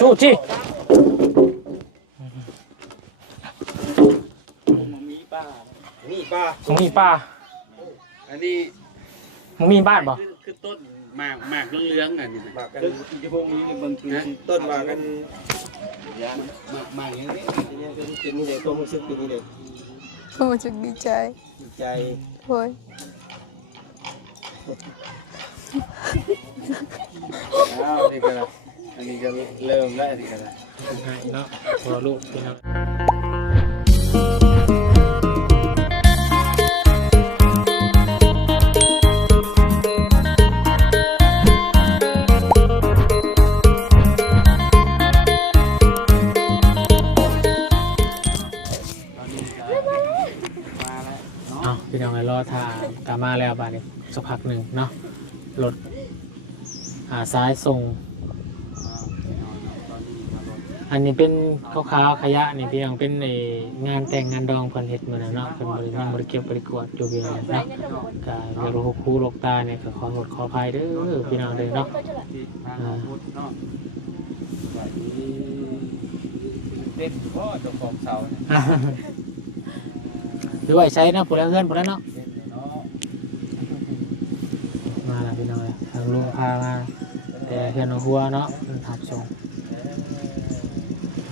ชูจิมีป้ามึงมีป้าอันนี้มึงมีบ้านบ่คือต้นหมากเลื้องๆอันนี้หมากกันที่พวกนี้บางทีต้นหมากกันหมากอย่างนี้เป็นนี่เลยความรู้สึกเป็นนี่เลยความรู้สึกดีใจโอ้ยอันนี้ก็เริ่มแล้วนี่ก็เนาะพอลูกพี่น้องพี่น้องรอทางกามาแล้วบ้านนี้สักพักหนึ่งเนาะรถซ้ายส่งอันนี้เป็นขาวๆขยะนี่พี่น้องเป็นงานแต่งงานดองเพิ่นเฮ็ดมื้อนั้นเนาะเพิ่นบ่ได้เก็บบริกวดอยู่พี่น้องเนาะก็เรื่องโรคคูโรคตาเนี่ยก็ขอโทษขออภัยเด้อพี่น้องเด้อเนาะเด็กพ่อเจ้าของเสาเนี่ยหรือว่าใช้นะผู้ละเฮือนผู้ละเนาะมาแล้วพี่น้องทางลุงพามาแต่เฮือนหัวเนาะมันทับส่ง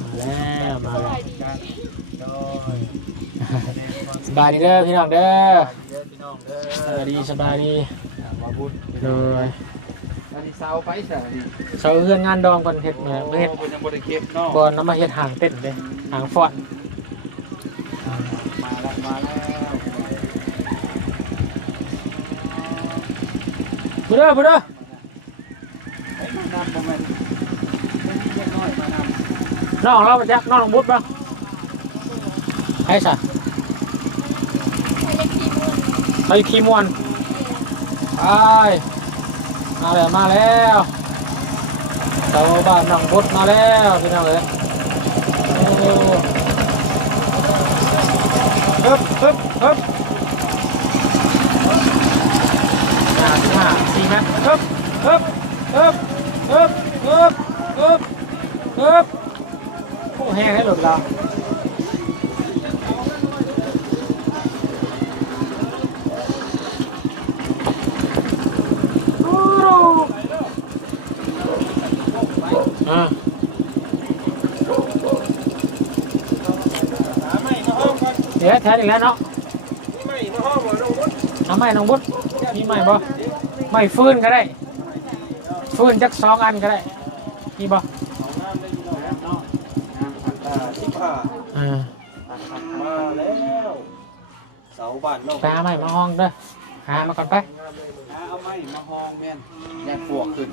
มาแล้วสบายดีเด้อพี่น้องเด้อสบายดีเลยเสาไปใส่เสาเฮือนงานดองก่อนเฮ็ดมาเฮ็ดก่อนน้ำมาเฮ็ดหางเต้นเลยหางฟอนมาแล้วผู้เด้อน้องเราไปจักน้องบุตรบ้างใช่สั่ไปขี่มวนไปมาแล้วชาวบ้านน้องบุตรมาแล้วพี่น้องเลยฮึบ4 เมตรฮึบโอ้แห้งให้หลุดเราเดี๋ยวแทนอีกแล้วเนาะทำไมน้องบุตรมีใหม่บ่ไม่ฟื้นก็ได้ฟื้นจัก2 อันก็ได้มีบ่มาแล้วเสาบ้านน้องไปหาไม้มาห้องเด้อหามาก่อนไปเอาไม้มาห้องแม่นแยกปวกขึ้น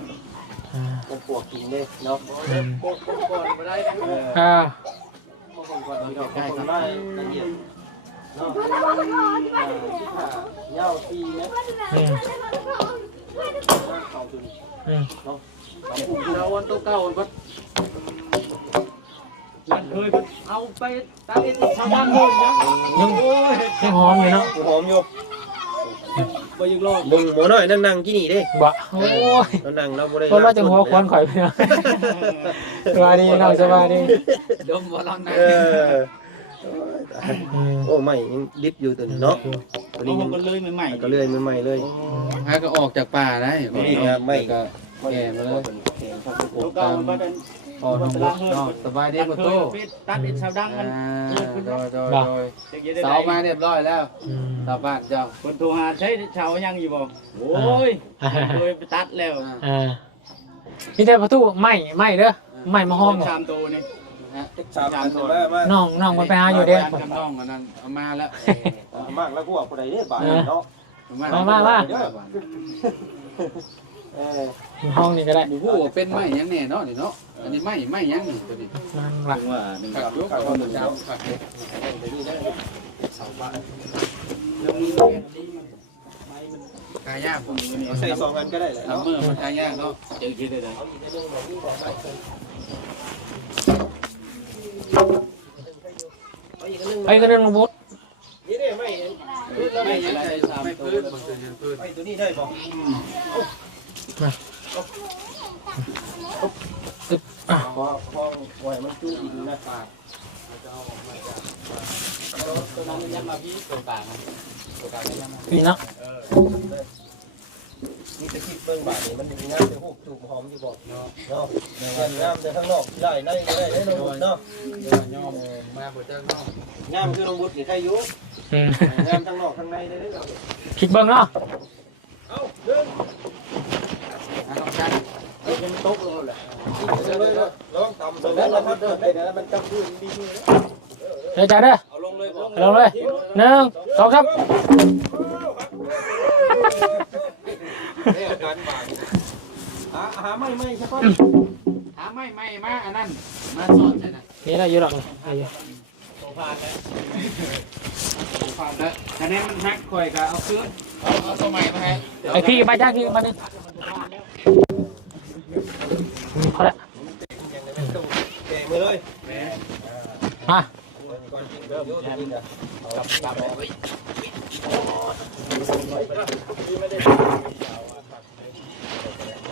เป็นปวกกินเลยเนาะปวกก่อนมาได้ปวกก่อนเราใกล้กันได้ละเอียดเนาะเย้าปีนะเอาตัวนี้เนาะเราวันตัวเก่าวันเคยเอาไปตั้งที่ชาวบ้านเลยนะยังหอมอยู่เนาะหอมอยู่ไปยังรอดมึงหมอหน่อยนั่งที่นี่ดิบ่โอ้ยนั่งเราไม่ได้เพราะว่าจะหัวควันข่อยไปเนาะสบายดีน้องสบายดีดมว่าเรานั่งโอ้ไม่ยังดิบอยู่ตัวนี้เนาะตัวนี้ยังก็เลยใหม่ก็เลยใหม่เลยถ้าก็ออกจากป่าได้นี่ครับไม่ก็แก่มาเลยอ๋อน้องบุ๊กเนาะสบายดีหมดตู้ตัดเอ็นชาวดังกันโดยเสามาเรียบร้อยแล้วชาวบ้านเจ้าคนโทรหาใช้ชาวยังอยู่บ่โอ้ยโดยไปตัดแล้วพี่แต่ประตูไม่เด้อไม่มาห้อง3 ตัวนี่3 ตัวน้องมันไปหาอยู่เด้อน้องอันนั้นเอามาแล้วมากแล้วกูเอาผู้ใดเด้อบาดเนาะมาห้องนี้ก็ได้ผู้เป็นไม้ยังแน่เนาะนี่เนาะอันนี้ไม้ยังนี่ตัวนี้นั่งหลักว่า1กับยกเอาเจ้าฝากเด็กเสาบ้านกายากผมเอาใส่2 อันก็ได้แหละเนาะเมื่อมันกายากเนาะเจอคิดได้เลยไปกันนึงบุตรนี่ได้ไม่ยังใส่3 ตัวไอ้ตัวนี้ได้บ่มา พอ ห้องไว้มันตู้ดินนะป่า ตัวนั้นยันมาพี่ตัวกลางตัวกลางยันมา นี่เนาะ นี่ตะคิดเบิ่งบาดนี่มันมีน้ำจะหูจูบหอมอยู่บ่เนาะน้ำแต่ข้างนอกได้ได้น้องบุญเนาะ ยอมมาบ่เจ้าน้อง น้ำคือน้องบุญนี่ใครอยู่ อืม น้ำทั้งนอกทั้งในได้เด้อ คิดเบิ่งเนาะ เอ้าเดิน น้องจัน ยังตกลงแหละลองต่ำแล้วนะครับเดินไปนะมันจับพื้นดีมือ เดี๋ยวจ่ายเด้อ เอาลงเลยบ่ ลงเลย1 2 3 นี่อาการบาดหาไม่ใช่ป่ะ หาไม่มาอันนั้นมาสอนใช่นะ นี่ได้อยู่หรอกนี่ได้อยู่ ผ่านแล้วคะแนนมันฮักคอยก็เอาคืนเอาสมัยมาให้ ไอพี่ไปจ้าพี่มาหนึ่งพอละ เตะมือเลย มา ก่อนกินเด้อจะกินอ่ะ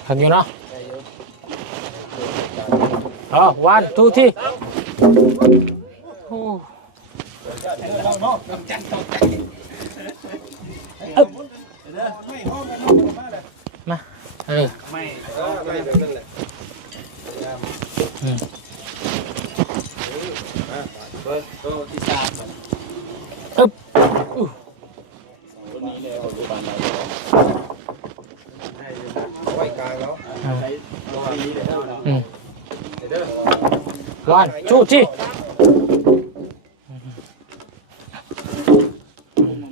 ถึงอยู่เนาะอ๋อ1 2 3โอ้ น้องจันตกใจ มาเออ ไม่ ไม่แบบนั้นแหละเบิร์โตที่สาม อึ๊บ ตัวนี้เลยปัจจุบันเราไว้กลางแล้วใช้ลอยนี้เลย เด้อ1 2 3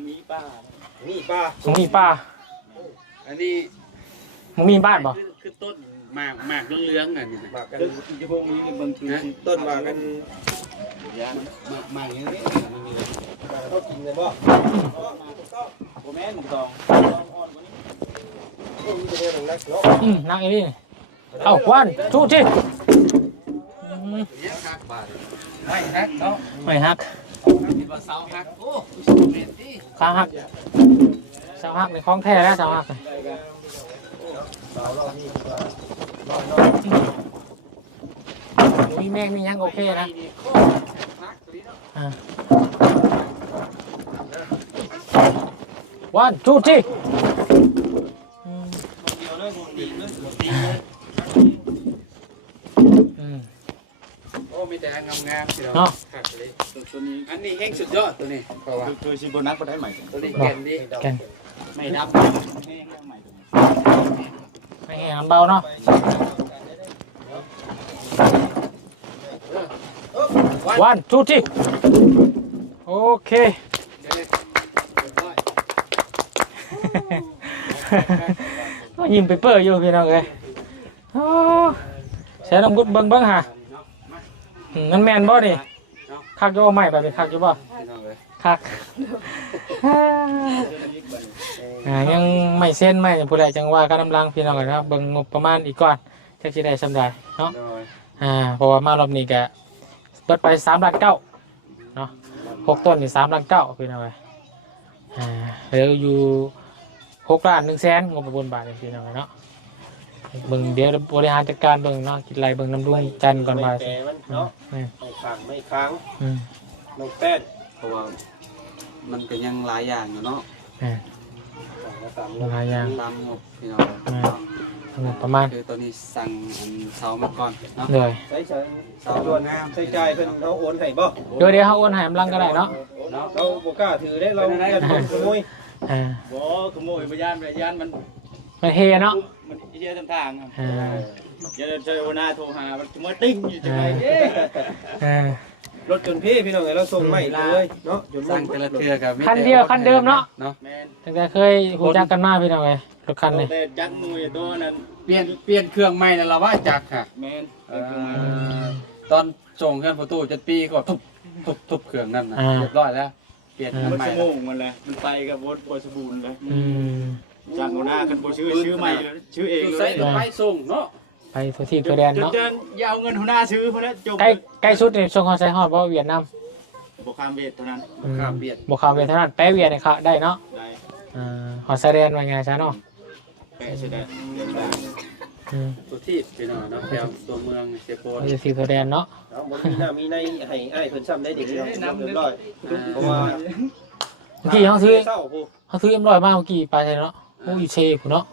มีป้า มึงมีป้า อันนี้ มึงมีบ้านป่ะ คือต้นหมากเลื้องๆอ่ะนี่ หมากกัน จะพวกนี้บางที ต้นหมากกัน หมากอย่างนี้ เขากินกันบ่ โมแม่นตอง พวกนี้จะเรียกนักเนาะ นั่งอีนี่เอา1 2 3 เยอะฮักบาทไม่ฮักเนาะ ไม่ฮัก มีว่าเสาฮักโอ้เม็ดดิ ข้าฮักสาวฮักในคล้องแท้แล้วสาวฮักมีแมงมียังโอเคนะ1 2 3 โอ้มีแต่งามๆสิเราหักเลยตัวนี้อันนี้แห้งสุดยอดตัวนี้เพราะว่า คือชิมโบนัสก็ได้ใหม่ ตัวนี้แก่นดิ แกน ไม่นับ ไม่แห้งเบาเนาะ1 2 3โอเคยิ้มไปเปื่อยอยู่พี่น้องเอ้ยใช้ลองบุดเบิ้งฮะนั่นแมนบ่นี่คักโยใหม่ไปเป็นคักอยู่บ่คักยังไม่เส้นไม่ผู้ใดจังว่าการกำลังพี่น้องกันครับเบิ่งงบประมาณอีกก่อนจักสิได้สำได้เนาะเพราะว่ามารอบนี้ก็เปิดไป3.9 ล้านเนาะ6ต้นนี่3.9 ล้านพี่น้องเอ้ยเหลืออยู่6.1 ล้านงบประมาณบาทพี่น้องเนาะเบิ่งเดี๋ยวบริหารจัดการเบิ่งเนาะกินไรเบิ่งน้ำดุ้งจันก่อนบ่าย เนาะไม่ค้างน้องแป้น เพราะว่ามันก็ยังหลายอย่างอยู่เนาะ หลายอย่าง ตามงบพี่น้อง งบประมาณ คือตัวนี้สั่งเสามาก่อนเนาะ เลย ใช้ส่วนใช้ใจเป็นเขาโอนให้บ่ เดี๋ยวเขาโอนให้กำลังก็ได้เนาะ เราบ่กล้าถือได้เราจะขโมย บ่ขโมยพยานมัน มันเฮเนาะ มันเยอะทางอย่าเจอหน้าโทรหามันมาติ้งอยู่จังไงรถจนพี่น้องเราส่งไม่เลยเนาะ สั่งแต่ละเทื่อกับ คันเดียวคันเดิมเนาะ เนาะ ตั้งแต่เคยหูจักกันมาพี่น้องเลยรถคันนี้ แต่จักมือตัวนั้นเปลี่ยนเครื่องใหม่นั่นเราว่าจักค่ะแม่นตอนส่งเครื่องประตูจะปีก็ทุบเครื่องนั่นนะเรียบร้อยแล้วเปลี่ยนใหม่ ชั่วโมงมันแหละมันไปกับบสบูรณ์เลยจากหัวหน้ากันโบชื่อใหม่ชื่อเอง ใส่ เลย ไปส่งเนาะ ไปทั่วที่ทั่วแดน จน เนาะ จะยาวเงินหัวหน้าซื้อเพราะนั้นจบ ใกล้สุดในช่วงคอนไซฮอดเพราะเวียดนาม บกคามเวทเท่านั้น ข้ามเบียด บอกข่าวเวียดเท่านั้นแปะเวียดเนี่ยเขาได้เนาะ ได้ ฮอดไซเรนว่าไงซะเนาะ แปะใช่ได้ ตัวที่พี่น้องเนาะแถวตัวเมืองเซโปน เราจะสีตัวแดนเนาะ เอาบ่มีหน้ามีในให้อ้ายเพิ่นซ้ำได้เด็กเนาะเรียบร้อยเพราะว่า เมื่อกี้เขาซื้อ เศร้าผู้ M100มาเมื่อกี้ไปใช่เนาะโอ้อยู่เชฟเนาะ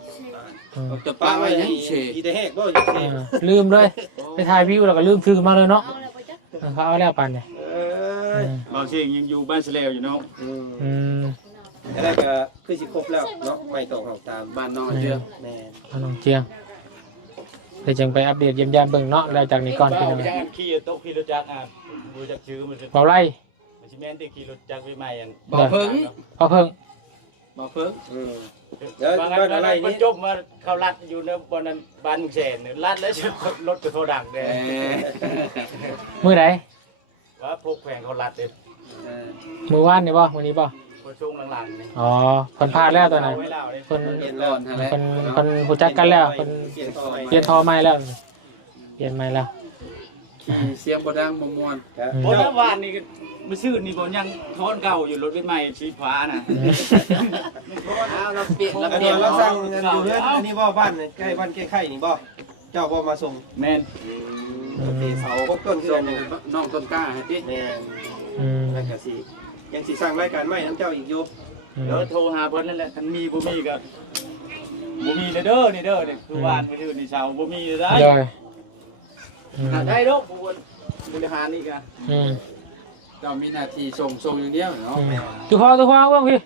จะป้าไว้ยังเช อีได้แฮกบ่ ลืมเลยไปถ่ายวิวแล้วก็ลืมถือมาเลยเนาะเขาเอาแล้วปันเนี่ย บางทียังอยู่บ้านเสลวอยู่เนาะ อะไรก็คือสิครบแล้วเนาะไม่ต้องเอาตาม บ้านนอนเยอะ แม่ น้องเจียงเดี๋ยวจึงไปอัปเดตเยี่ยมยามเบิ่งเนาะแล้วจากนี้ก่อนพี่น้อง ยังขี่โต๊ะขี่รถจักรดูจากชื่อมันจะ เบาไล่ มันสิแม่นที่ขี่รถจักรใหม่อัน บ่เพิ่ง พอเพิ่ง บ่เพิ่ง แล้ว บาง บ้านอะไร มั นี่ นจบมาเขาลัดอยู่ในบนนั้นบ้านมุกแสนลัดแล้วรถจะโทรดังเด้ มือไหน ว่าพกแขวงเขาลัดเด้ มือว่านนี่บ่วันนี้บ่ คนช่วงหลังๆนี่ อ๋อคนพลาดแล้วตอนนั้น ไว้แล้วเด้ คน เห็นร้อนหั่นแหละ คนหูจักกันแล้วคน เปลี่ยนต่อ เปลี่ยนทอใหม่แล้วเปลี่ยนใหม่แล้ว เสียงบ่ดังบ่ม่วน บนน้ำวานนี่ก็มันชื่อนี่บ่ยังทอนเก่าอยู่รถใหม่สีฟ้าน่ะ เราเปลี่ยน อันนี้เราสั่งเงินอยู่เฮือนอันนี้บ่บ้านใกล้บ้านใกล้ไข่นี่บ่เจ้าบ่มาส่ง แม่น เสาพบต้นเดือนนึง น้องต้นกล้าให้ติ แม่ อืม แล้วก็สิยังสิสร้างรายการใหม่น้ำเจ้าอีกอยู่ เดี๋ยวโทรหาเพิ่นนั่นแหละคันมีบ่มีก็บ่มีเด้อนี่เด้อนี่คือวานมื้อนี่เช้าบ่มีได้ โดย หาได้ดอกผู้บริหารนี่ก็ เรามีหน้าที่ส่งอย่างเดียวเนาะ ทุกคนเบิ่งพี่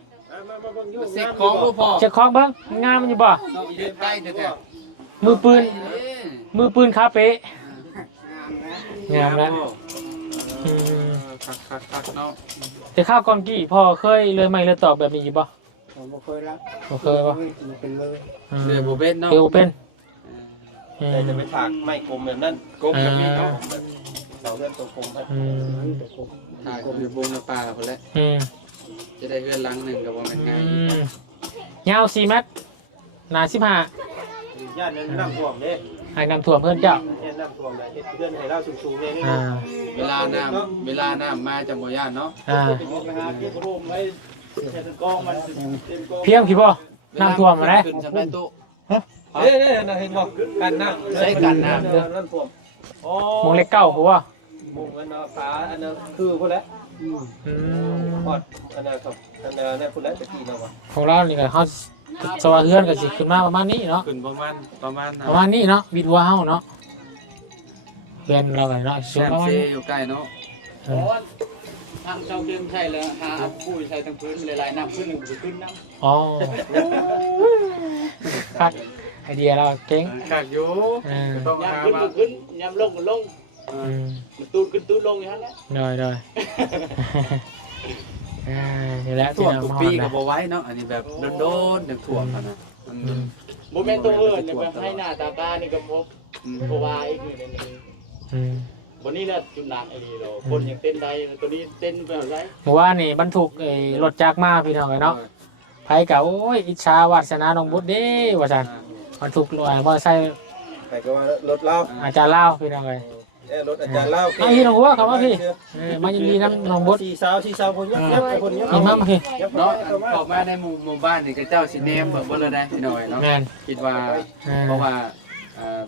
มาเบิ่งอยู่ เซ็กของบ่พอ เช็คของเบิ่งงามมันอยู่บ่ ต้องยืนใกล้แท้ มือปืน ๆ มือปืนคาเฟ่งามแล้ว คักเนาะ แต่ข้าวก่อนกี้พอเคยเลยไม่เลยตอกแบบนี้อยู่ป่ะ ผมบ่เคยรับ บ่เคยป่ะ เป็นเลย เรือบ่เป็นเนาะ เดี๋ยวเป็น แต่จะไปถากไม้กลมแบบนั้นกลมแบบนี้เนาะเสาเรือนตรงกลมพัด ถ่ายอยู่บงป่าพุ่นแหละจะได้เฮือนหลังนึงก็บ่แม่นง่าย ยาว4 เมตรหนา15 ญาติน้ำท่วมเด้ ให้นำถ่วมเพื่อนเจ้า ญาติน้ำท่วมนะเฮ็ดเรือนให้เราสูงๆเลยนี่ เวลาน้ำมาจะบ่ย่านเนาะ ไปหาเก็บรวมไว้แค่กองมันเต็มกอง เพียงพี่บ่น้ำท่วมมาได้ ขึ้นสำได้ตู้ เด้น่ะเห็นบ่กันน้ำน้ำท่วม โอ้ มงเล็กเก้าหัว มุงอันน่ะฟ้าอันนั้นคือพุ่นแหละพอดอันนั้นครับอันนั้นพุ่นแหละตะกี้เนาะว่า ของเรานี่ก็เฮาสว่าเฮือนก็สิขึ้นมาประมาณนี้เนาะ ขึ้นประมาณ ประมาณนี้เนาะวิดวัวเฮาเนาะเฮือนเราก็เนาะสู แซ ง ม ประมาณ เซ นี้ อยู่ใกล้เนาะ โหทางเจ้าเดินใช่แล้วหาผู้ใช้ทั้งพื้นหลายๆน้ำขึ้นหนึ่งขึ้นน้ำ อ๋อคักไอเดียเราเก่ง คักอยู่ต้อง ยาม หา ขึ้น มา ก็ขึ้นยามลงก็ลงมันตูดขึ้นตูดลงอย่างนั้นแหละ ได้ นี่แหละ ท่ ที่ วม เรา ทุก มา ปี ฮอด ก็ นะ บ่ไหว้เนาะอันนี้แบบโดนๆท่วมอ่ะนะ โมเมนต์ตัวเอิญเนี่ยให้หน้าตาตานี่ก็พบเพราะว่าไอ้คือในนี้วันนี้แหละจุดหนักไอ้นี่เราคนยังเต้นได้ตัวนี้เต้นแบบไร เมื่อวานนี่บรรทุกรถจักรมาพี่น้องเนาะไผกะโอ้ยอิจฉาวาสนาน้องบุตรเด้ว่าซั่นบรรทุกมอเตอร์ไซค์ ใครก็ว่ารถเล่า อาจารย์ลาวพี่น้องเอ้ย รถอาจารย์เล่า มาพี่น้องหัวเข้ามาพี่มายินดีนำน้องบุตร สี่สาวคนยับคนยับ นี่มาพี่ เนาะออกมาในหมู่บ้านนี่ก็เจ้าสิแนมเบิ่งบ่เลยได้พี่น้อยเนาะ แม่น คิดว่าเพราะว่า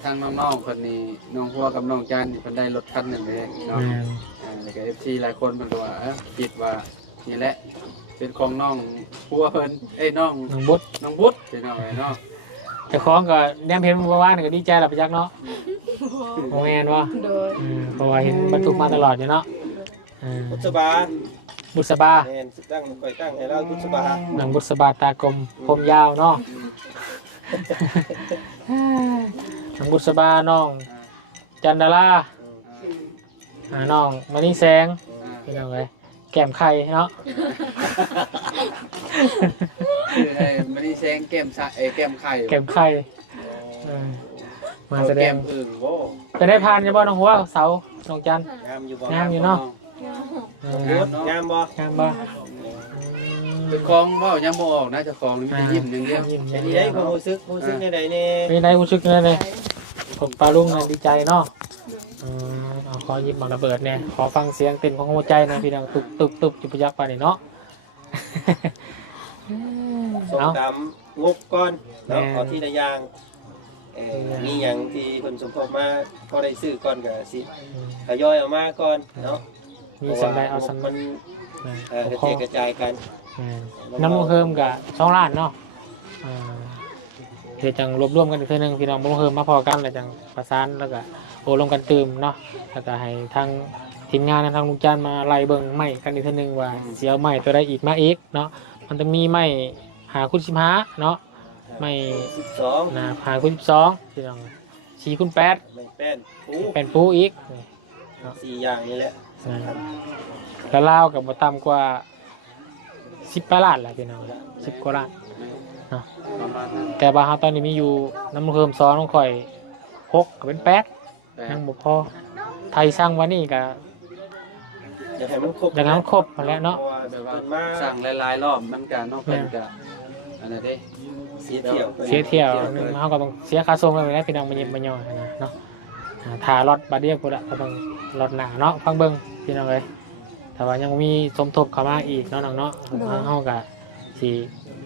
ทางน้องๆคนนี้น้องหัวกับน้องจันนี่เพิ่นได้รถคันหนึงเลยเนาะแล้วก็ FC หลายคนเพิ่นก็ว่าคิดว่านี่แหละเป็นของน้องหัวเพิ่นน้อง น้องบุตร บุตรพี่น้องเนาะ เจ้าของก็แนมเห็นเมื่อวานนี่ก็ดีใจล่ะไปจักเนาะโมแม่นว่าเพราะว่าเห็นบรรทุกมาตลอดอยู่เนาะ บุษบา บุษบา แม่นตั้งก่อยตั้งให้เราบุษบา หนังบุษบาตากลมผมยาวเนาะหนังบุษบาน้องจันดาราน้องมณีแสงพี่น้องเลยแก้มไข่เนาะ คือให้มันนี่แซงแก้มแก้มไข่ แก้มไข่มาแสดง อื่นโว้ จะได้พานจะบ่น้องหัวเสาน้องจัน งามอยู่บ่ งามอยู่เนาะ งามบ่ งามบ่ เป็นของบ่ยังบ่ออกนะเจ้าของมีแต่ยิ้มอย่างเดียว ไอ้นี่ได้ความรู้สึกในใดนี่ มีได้รู้สึกเลยผมปลาลุงดีใจเนาะขอยิบหมากระเบิดเนี่ยขอฟังเสียงเต้นของหัวใจนะพี่น้องตุบตุบตุบจุบยักไปนี่เนาะ ส้มตำงบก่อนเนาะเอาที่ละอย่าง มีหยังที่เพิ่นสมทบมาพอได้ซื้อก่อนก็สิทยอยเอามาก่อนเนาะ มีสำได้เอาสำ มันกระจายกัน น้ำมันเพิ่มกับ2 ล้านเนาะเดี๋ยวจังรวบรวมกันอีกทีนึงพี่น้องบ่เพิ่มมาพอกันแล้วจังประสานแล้วก็โอลงกันตื่มเนาะแล้วก็ให้ทางทีมงานทางลุงจันมาไล่เบิ่งไม้กันอีกทีนึงว่าสิเอาไม้ตัวใดอีกมาอีกเนาะมันจะมีไม้5x15เนาะไม้12นะ5x12พี่น้อง4x8ไม่แป้นปู เป็นปูอีก 4อย่างนี้แหละ แล้วลาวกับบ่ต่ำกว่า10 ล้านแหละพี่น้อง10 กว่าล้านเนาะแต่บาเฮาตอนนี้มีอยู่น้ำมันเพิ่มซ้อนของข่อย6ก็เป็น8ยังบ่พอไทยสร้างวันนี้ก็ อยากให้มันครบ อย่างนั้นครบหมดแล้วเนาะ แบบว่าสั่งหลายๆรอบมันก็นอกเป็นก็อันนั้นเด้ เสียเที่ยว เสียเที่ยวนึงเฮาก็ต้องเสียค่าส่งไปแล้วพี่น้องมาเย็บมาย่อนะเนาะถ้ารถบาดเดียวพุ่นละก็ต้องรถหน้าเนาะฟังเบิ่งพี่น้องเอ้ยแต่ว่ายังมีสมทบเข้ามาอีกเนาะน้องเนาะเฮาก็สิ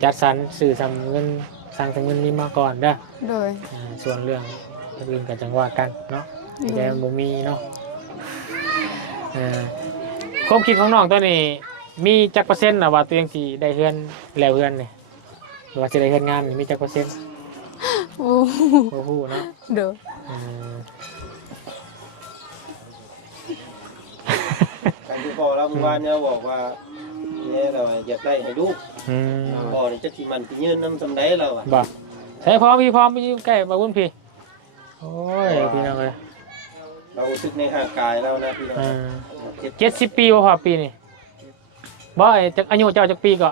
จัดสรรซื้อสำเงินสั่งสำเงินนี้มาก่อนเด้อ โดย ส่วนเรื่องอื่นก็จังว่ากันเนาะแต่บ่มีเนาะความคิดของน้องตัวนี้มีจักเปอร์เซ็นต์น่ะว่าตัวเองสิได้เฮือนแล้วเฮือนนี่หรือว่าสิได้เฮือนงานนี่มีจักเปอร์เซ็นต์ โอ้ บ่ฮู้เนาะ โดย การที่พ่อเราเมื่อวานเนี่ยบอกว่าเนี่ยเราอยากได้ให้ลูกพ่อนี่จักสิมันสิยืนนำสำใดเราอ่ะ บ่ใส่พร้อมพี่พร้อมไปอยู่ใกล้บ่าวบุญพี่โอ้ยพี่น้องเอ้ย เราสึกในห่างกายเรานะพี่น้อง 70 ปีบ่พอปีนี่บ่ไอ้จักอายุเจ้าจักปีก็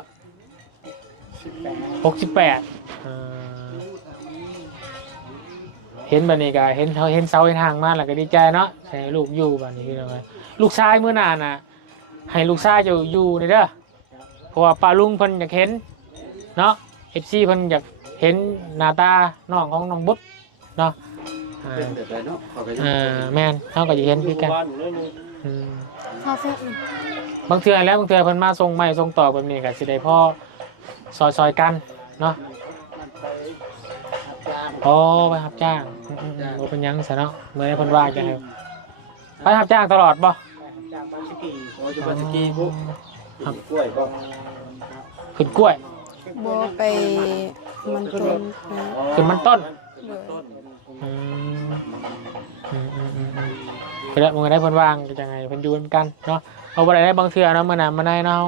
68เห็นบัดนี้ก็เห็นเสาเห็นทางมาแล้วก็ดีใจเนาะให้ลูกอยู่บัดนี้พี่น้องเอ้ยลูกชายมื้อหน้าน่ะให้ลูกชายเจ้าอยู่นี่เด้อเพราะว่าป้าลุงเพิ่นอยากเห็นเนาะ FC เพิ่นอยากเห็นหน้าตาน้องของน้องบุ๊ดเนาะ เป็นแบบไรเนาะขอไป แม่นเฮาก็จะเห็นคือกัน พาเฟะ บางเทื่อแล้วบางเทื่อเพิ่นมาส่งไม้ส่งต่อแบบนี้ก็สิได้พ่อซอยๆกันเนาะอ๋อไปรับจ้างบ่เป็นหยังซะเนาะเมื่อเพิ่นว่าจังได๋ไปรับจ้างตลอดบ่ โอ้จะมาสกีปุ๊บ กล้วยก็ ขึ้นกล้วย บ่ไปมันต้นนะ ขึ้นมันต้น โดย อืมไปแล้วมึงได้เพิ่นว่างจังไงเพิ่นอยู่นำกันเนาะเอาบ่ได้บางเทื่อเนาะมื้อนั้นมาได้เนาะ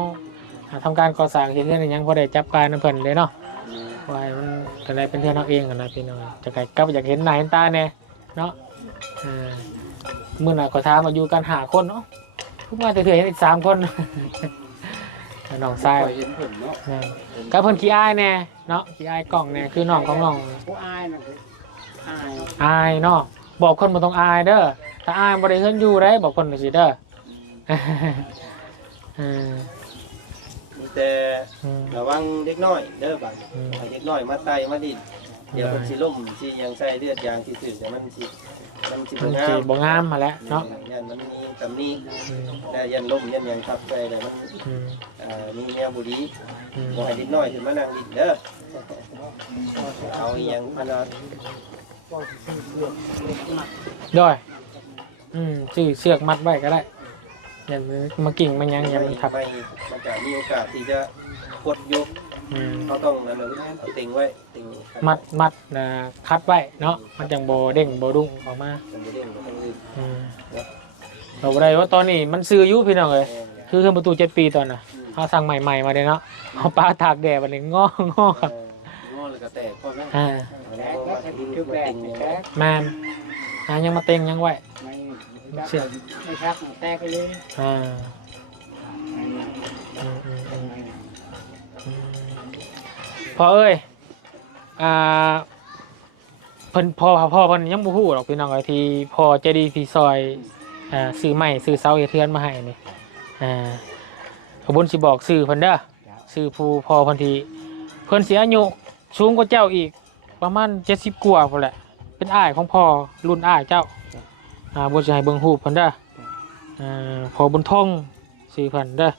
ทำการก่อสร้างเฮ็ดเรือนหยังพอได้จับปลานํเพิ่นเลยเนาะว่าให้มันก็ได้เป็นเทื่อเฮาเองกันนะพี่น้องจะไกกลับอยากเห็นหน้าเห็นตาแน่เนาะมื้อน่ะก็ถามว่าอยู่กัน5คนเนาะทุกมาแต่เทื่อเห็นอีก3คนน้องชาย เห็นผลเนาะ ก็เพิ่นขี้อายแน่เนาะขี้อายกล้องแน่คือน้องของน้อง ผู้อายน่ะอาย อายเนาะบอกคนบ่ต้องอายเด้อถ้าอายบ่ได้เฮือนอยู่ได้บอกคนจังซี่เด้อ แต่ระวังเด็กน้อยเด้อบัดให้เด็กน้อยมาไต่มาดินเดี๋ยวมันสิล่มสิยังใส่เลือดยางสิถึงแต่มันสิ มันสิบ่งามมาแล้วเนาะ ยันมันมีตำหนิแต่ยันล่มยันยังทับใส่แต่มันมีแนวบุรีบ่ให้เด็กน้อยถึงมานั่งดินเด้อเอาอีหยังมาเนาะ ด้อยซื้อเสือกมัดไว้ก็ได้อย่ามากิ่งมันยังอย่ามันทับ ไม่มันจะมีโอกาสที่จะกดยกเขาต้องนั่นน่ะเอาติงไว้ติง มัดคัดไว้เนาะมันจังบ่เด้งบ่ดุ้งออกมา มันบ่เด้งบ่ต้องลืม เราบ่ได้ว่าตอนนี้มันซื้ออยู่พี่น้องเอ้ยคือเครื่องประตู7 ปีตอนน่ะเฮาสั่งใหม่ๆมาเด้เนาะเอาปลาตากแดดบัดนี้งอครับ งอแล้วก็แตกพอแล้ว แล้วก็คือแบกแบก แม่นยังมาเต็งยังไว้ ไม่เชื่อไม่ชักแตกไปเลย พอเอ้ยเพิ่นพ่อเพิ่นยังบ่ฮู้หรอกพี่น้องไอ้ที่พ่อใจดีที่ซอยซื้อไม้ซื้อเสาเฮ็ดเทือนมาให้นี่ขบุญสิบอกซื้อเพิ่นเด้อซื้อผู้พ่อเพิ่นที่เพิ่นสิอายุสูงกว่าเจ้าอีกประมาณ70กว่าพุ่นแหละเป็นอ้ายของพ่อรุ่นอ้ายเจ้าบ่สิให้เบิ่งรูปเพิ่นเด้อพ่อบุญทงซื้อเพิ่นเด้อ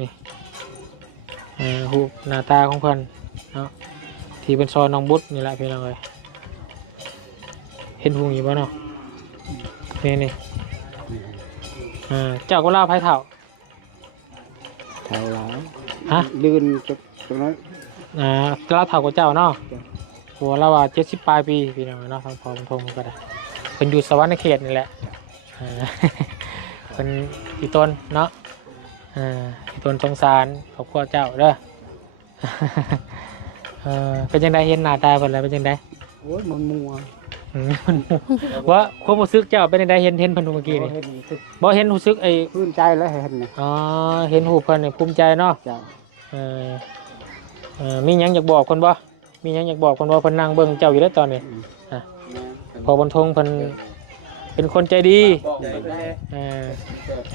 นี่รูปหน้าตาของเพิ่นเนาะที่เป็นซอยน้องบุตรนี่แหละพี่น้องเอ้ย เห็นหุงอยู่บ่เนาะนี่เจ้าก็เล่าไผเฒ่า เท่าไหร่ ฮะ ลื่นจากตรงนั้น เล่าเฒ่ากว่าเจ้าเนาะหัวเราว่า70ปลายปีพี่น้องเนาะทางพอบรรทมก็ได้เพิ่นอยู่สวรรค์เขตนี่แหละเพิ่นอีต้นเนาะอีต้นสงสารครอบครัวเจ้าเด้อ เป็นจังไดเห็นหน้าตาเพิ่นแล้วเป็นจังได โอ้ยมันมัว ว่าความรู้สึกเจ้าเป็นจังไดเห็นเพิ่นเมื่อกี้นี่บ่เห็นรู้สึกไอ้ พื้นใจแล้วเห็นนี่ อ๋อเห็นรูปเพิ่นนี่ภูมิใจเนาะ เจ้า มีหยังอยากบอกเพิ่นบ่มีหยังอยากบอกเพิ่นว่าเพิ่นนั่งเบิ่งเจ้าอยู่แล้วตอนนี้พอบรรทงเพิ่นเป็นคนใจดี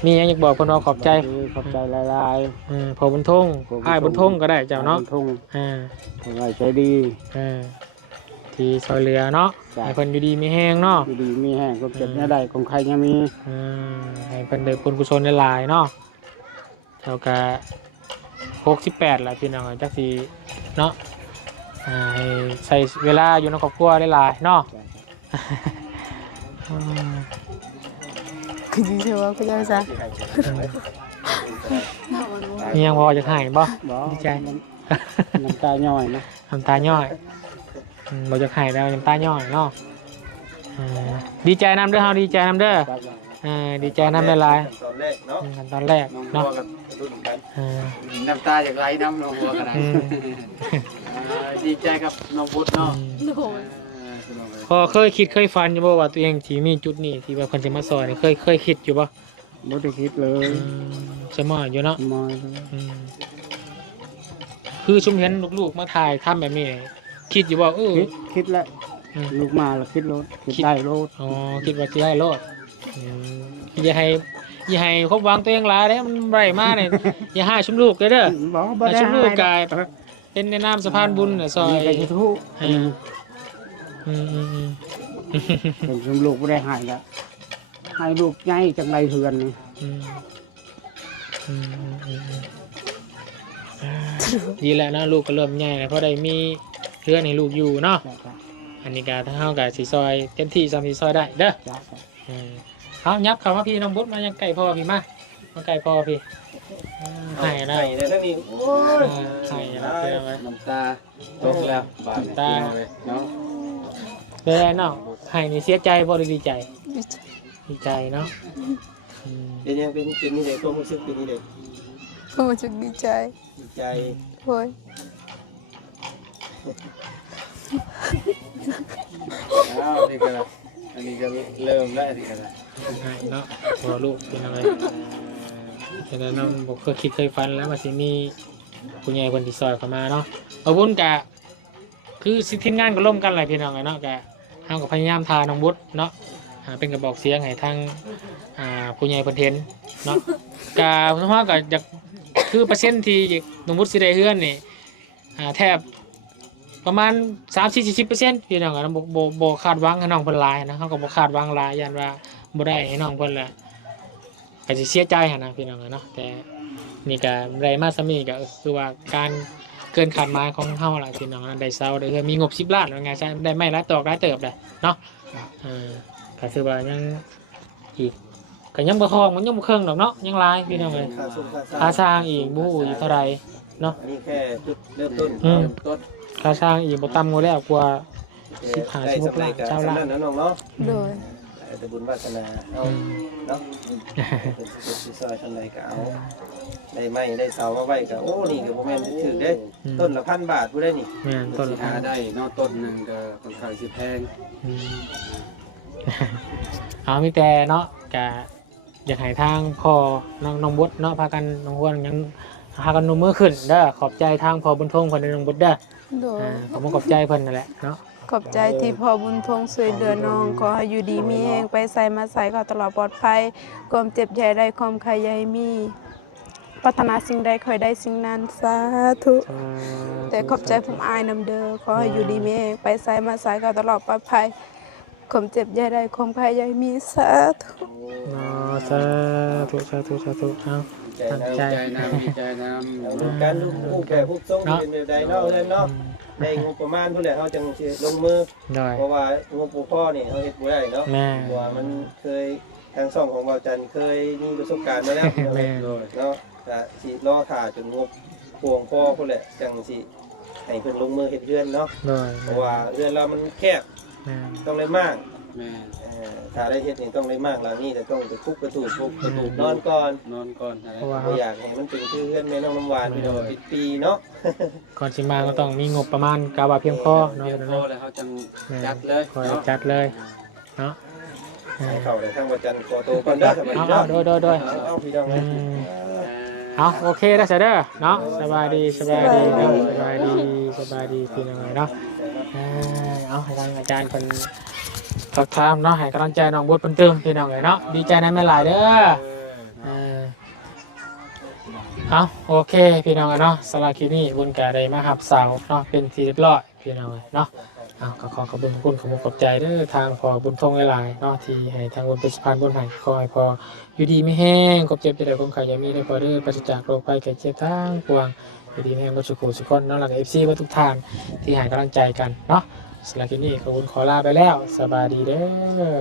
มีหยังอยากบอกเพิ่นว่าขอบใจ ขอบใจหลาย พอบรรทงอ้ายบรรทงก็ได้เจ้าเนาะ ทุ่ง อ่า ขอใจดี ที่ซอยเรือเนาะให้เพิ่นอยู่ดีมีแฮงเนาะ ดีมีแห้งก็เก็บไม่ได้ของใครยังมี ให้เพิ่นได้บุญกุศลหลายๆเนาะเท่ากับ68ล่ะพี่น้องจักสิเนาะให้ใส่เวลาอยู่ในครอบครัวหลายๆเนาะ คือจริงๆว่าก็ยังซะ มียังพอจะหายบ่ บ่ ดีใจ น้ำตาย่อยนะ น้ำตาย่อยบ่จะหายแล้วน้ำตาย่อยเนาะดีใจนำเด้อเฮาดีใจนำเด้อดีใจนำหลาย ตอนแรกเนาะ ตอนแรก น้องบั เนาะ วกับรุ่นกัน น้ำตาจากไหลน้ำน้องบัวกันไหนดีใจกับน้องพุทธเนาะ พอเคยคิดเคยฝันอยู่บ่ว่าตัวเองที่มีจุดนี้ที่ว่าเพิ่นสิมาสอนนี่เคยคิดอยู่บ่ ไม่ได้คิดเลย สมออยู่เนาะ มา คือชุมเห็นลูกๆมาถ่ายทำแบบนี้คิดอยู่บ่คิดแล้วลูกมาแล้วคิดรถคิดได้รถ อ๋อคิดว่าสิได้รอดอย่าให้ครบวางตัวเองหลายเด้มันไร้มาเนี่ยอย่าให้ชุมลูกเด้อ บอกบ่ได้ ชุมลูกกายเป็นในนามสะพานบุญน่ะซอย ไปทุก เป็นชมลูกไม่ได้หายแล้วให้ลูกใหญ่จังไรเฮือนนี่ ดีแล้วนะลูกก็เริ่มใหญ่แล้วเพราะได้มีเพื่อนให้ลูกอยู่เนาะอันนี้ก็ถ้าเฮากับสีซอยเต็มที่ซ้ำสีซอยได้เด้อเอายับเข้ามาพี่น้องบุ๊ดมายังไก่พ่อพี่มาไก่พ่อพี่ให้นะ ให้ได้ทั้งนี้โอ้ย ให้นะเพื่อนไว้ น้ำตาตกแล้วบาดตาเนาะ เป็นไรเนาะให้นี่เสียใจบ่ได้ดีใจ ดีใจ ดีใจเนาะ เป็นยังเป็นนี่เด็กความรู้สึกเป็นนี่เด็ก ก็รู้สึกดีใจ ดีใจ โอ้ย อ้าวนี่ก็อันนี้ก็เริ่มแล้วนี่ก็ ให้เนาะพอลูกเป็นอะไรฉะนั้นน้องบอกเคยคิดเคยฝันแล้วว่าสิมีผู้ใหญ่คนที่ซอยเข้ามาเนาะเอาบุญกะคือสิทีมงานก็ร่วมกันหลายพี่น้องเนาะกะเฮาก็พยายามทาน้องบุญเนาะเป็นกระบอกเสียงให้ทางผู้ใหญ่เพิ่นเห็นเนาะกะเพราะว่าก็อยากคือเปอร์เซ็นต์ที่น้องบุญสิได้เฮือนนี่แทบประมาณ 30-40% พี่น้องก็บ่คาดหวังให้น้องเพิ่นหลายนะเฮาก็บ่คาดหวังหลายย่านว่าบ่ได้ให้น้องเพิ่นแหละก็สิเสียใจหั่นนะพี่น้องเนาะแต่นี่ก็ได้มาซะมีก็คือว่าการเกินคาดหมายของเฮาล่ะพี่น้องได้เซาได้มีงบ10ล้านว่าไงใช่ได้ไม่หลายตอกหลายเติบได้เนาะก็คือว่ายังอีกก็ยังบ่ครองมันยังบ่ครึ่งดอกเนาะยังหลายพี่น้องเอ้ย ค่าส่ง ค่าสร้างอีกบ่ฮู้อยู่เท่าไหร่เนาะ อันนี้แค่จุดเริ่มต้น ต้น ค่าสร้างอีกบ่ต่ำกว่าแล้วกว่า ได้สำเร็จกับสำนักนั้นน้องเนาะ โดย แต่บุญวาสนาเอาเนาะเป็นสุดซอยทำไรก็เอาได้ไม้ได้เสามาไว้ก็โอ้นี่ก็บ่แม่นถือได้ต้นละ1,000 บาทผู้ได้นี่ แม่นต้นละ หาได้นอกต้นนึงก็ค่อนข้างสิแพง เอามีแต่เนาะกะอยากให้ทางพ่อน้องบุตรเนาะพากันน้องอ้วนยังพากันนุ่มมือขึ้นเด้อขอบใจทางพ่อบุญทงเพิ่นน้องบุตรเด้อ โดย ขอบใจเพิ่นนั่นแหละเนาะ ขอบใจที่พ่อบุญทงช่วยเหลือน้องขอให้อยู่ดีมีแรงไปใส่มาใส่ก็ตลอดปลอดภัยความเจ็บใหญ่ได้ความใครใหญ่มีปรารถนาสิ่งใดคอยได้สิ่งนั้นสาธุแต่ขอบใจผมอายนำเด้อขอให้อยู่ดีมีแรงไปใส่มาใส่ก็ตลอดปลอดภัยความเจ็บใหญ่ได้ความใครใหญ่มีสาธุ สาธุสาธุสาธุเอาตั้งใจ ดีใจน้ำ การลูกแก่ผู้ทรงเป็นแบบใดเนาะเนาะ ได้งบประมาณพุ่นแหละเฮาจังสิลงมือ ได้ เพราะว่างบบ่พอนี่เฮาเฮ็ดบ่ได้เนาะ แม่ เพราะว่ามันเคยทางช่องของเบาจันเคยมีประสบการณ์มาแล้ว แม่ เนาะก็สิรอถ่าจนงบพวงพอพุ่นแหละจังสิให้เพิ่นลงมือเฮ็ดเรือนเนาะ ได้ เพราะว่าเรือนเรามันแคบ แม่ ต้องเลยมาก แม่ ถ้าได้เฮ็ดนี่ต้องเลยมากหลังนี้แต่ต้องไปคุกกระตูดคุกกระตูดนอนก่อน นอนก่อนอะไร เพราะว่า บ่อยากให้มันเป็นคือเรือนแม่น้องน้ำหวานไปโดนปิดปีเนาะ ก่อนสิมาก็ต้องมีงบประมาณกะว่าเพียงพอเนาะ เดี๋ยวพอแล้วเขาจังจัดเลย คอยจัดเลยเนาะ ให้เข้าได้ทางเบาจันขอตัวก่อนเด้อสวัสดี เอา เนาะ โดย เอาพี่น้อง เอาโอเคแล้วเสร็จเด้อเนาะสบายดีเนาะสบายดีพี่น้องเนาะเอาให้ทางอาจารย์คนทักทามเนาะให้กำลังใจน้องบุญเพิ่นเติมพี่น้องเนาะดีใจนำแม่หลายเด้อเอาโอเคพี่น้องเนาะสำหรับคลิปนี้บุญกะได้มาหับเสาเนาะเป็นที่เรียบร้อยพี่น้องเนาะเอาก็ขอบคุณขอบใจเด้อทางพอบุญทงหลายๆเนาะที่ให้ทางบุญเป็นสะพานบุญให้คอยพออยู่ดีไม่แห้งกบเจ็บจะได้คงขายามีได้พอเด้อปราศจากโรคภัยไข้เจ็บทั้งปวงอยู่ดีไม่แห้งบ่สุขสุขคนเนาะแล้วก็ FC มาทุกท่านที่ให้กำลังใจกันเนาะสำหรับคลิปนี้ขอบคุณขอลาไปแล้วสบายดีเด้อ